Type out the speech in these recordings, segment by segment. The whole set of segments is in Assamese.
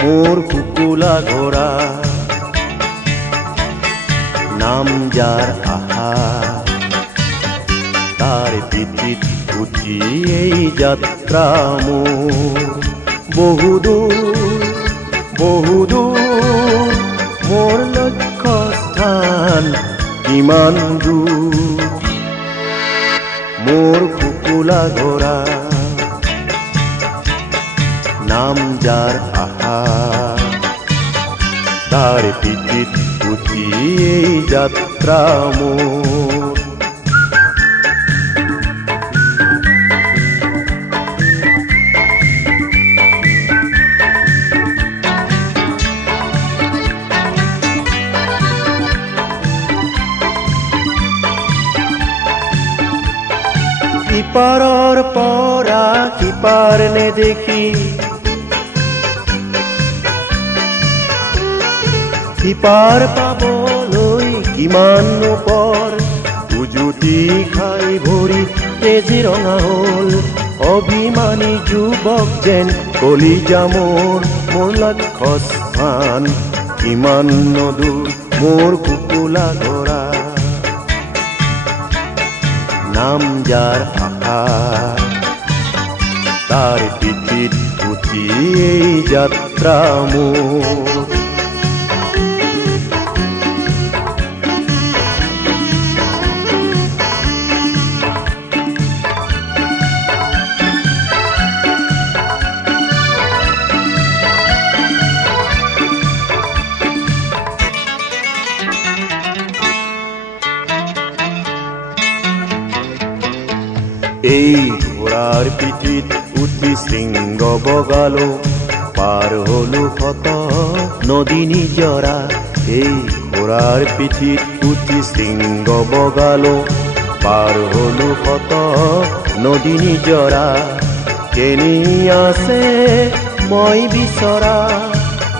মোর কুকুলা ঘোড়া নাম যার আহা, তার পিঠিত উঠি এই যাত্রা মোর বহুদূর বহুদূর। মোর লক্ষ্য স্থান কিমান দূর। মোর কুকুলা ঘোড়া নাম যার আহা, তার পিঠিত উঠি এই যাত্রা মোর। ইপাৰৰ পৰা সিপাৰ নেদেখি, সিপাৰ পাবলৈ কিমান পৰ। উজুতি খাই ভৰি তেজি ৰঙা হ'ল, অভিমানী যুৱক যেন কলিজা মোৰ। মোৰ লক্ষ্য স্থান কিমান দূৰ। মোৰ কুকুলা ঘোড়া নাম যাৰ আশা, তাৰ পিঠিত উঠি এই যাত্ৰা মোৰ। এই ঘোড়াৰ পিঠিত উঠি শৃংগ বগালো, পাৰ হলো শত নদী নিজৰা। এই ঘোড়াৰ পিঠিত উঠি শৃংগ বগালো, পাৰ হলো শত নদী নিজৰা। কেনি আছে মই বিচৰা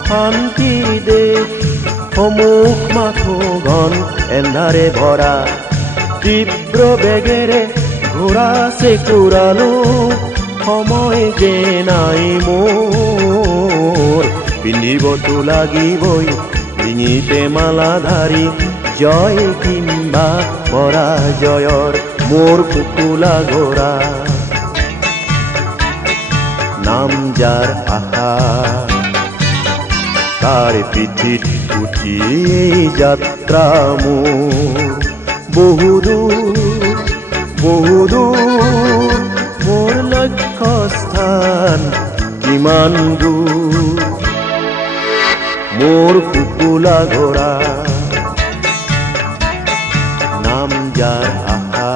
শান্তিৰ দেশ, সমুখ মাথো ঘন এন্ধাৰে ভৰা। তীব্ৰ বেগেৰে ঘোড়া চেকুৰালো, সময় যে নাই মোৰ। পিন্ধিবতো লাগিবই ডিঙিতে মালাধাৰী, জয় কিম্বা পৰাজয়ৰ মোৰ কুকুলা ঘোড়া নাম যাৰ আশা, তাৰ পিঠিত উঠি এই যাত্ৰা মোৰ। বহুদূৰ বহুদূৰ মোৰ লক্ষ্য স্থান কিমান দূৰ। মোৰ কুকুলা ঘোড়া নাম যাৰ আশা,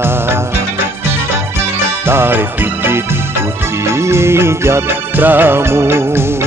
তাৰ পিঠিত উঠি এই যাত্ৰা মোৰ।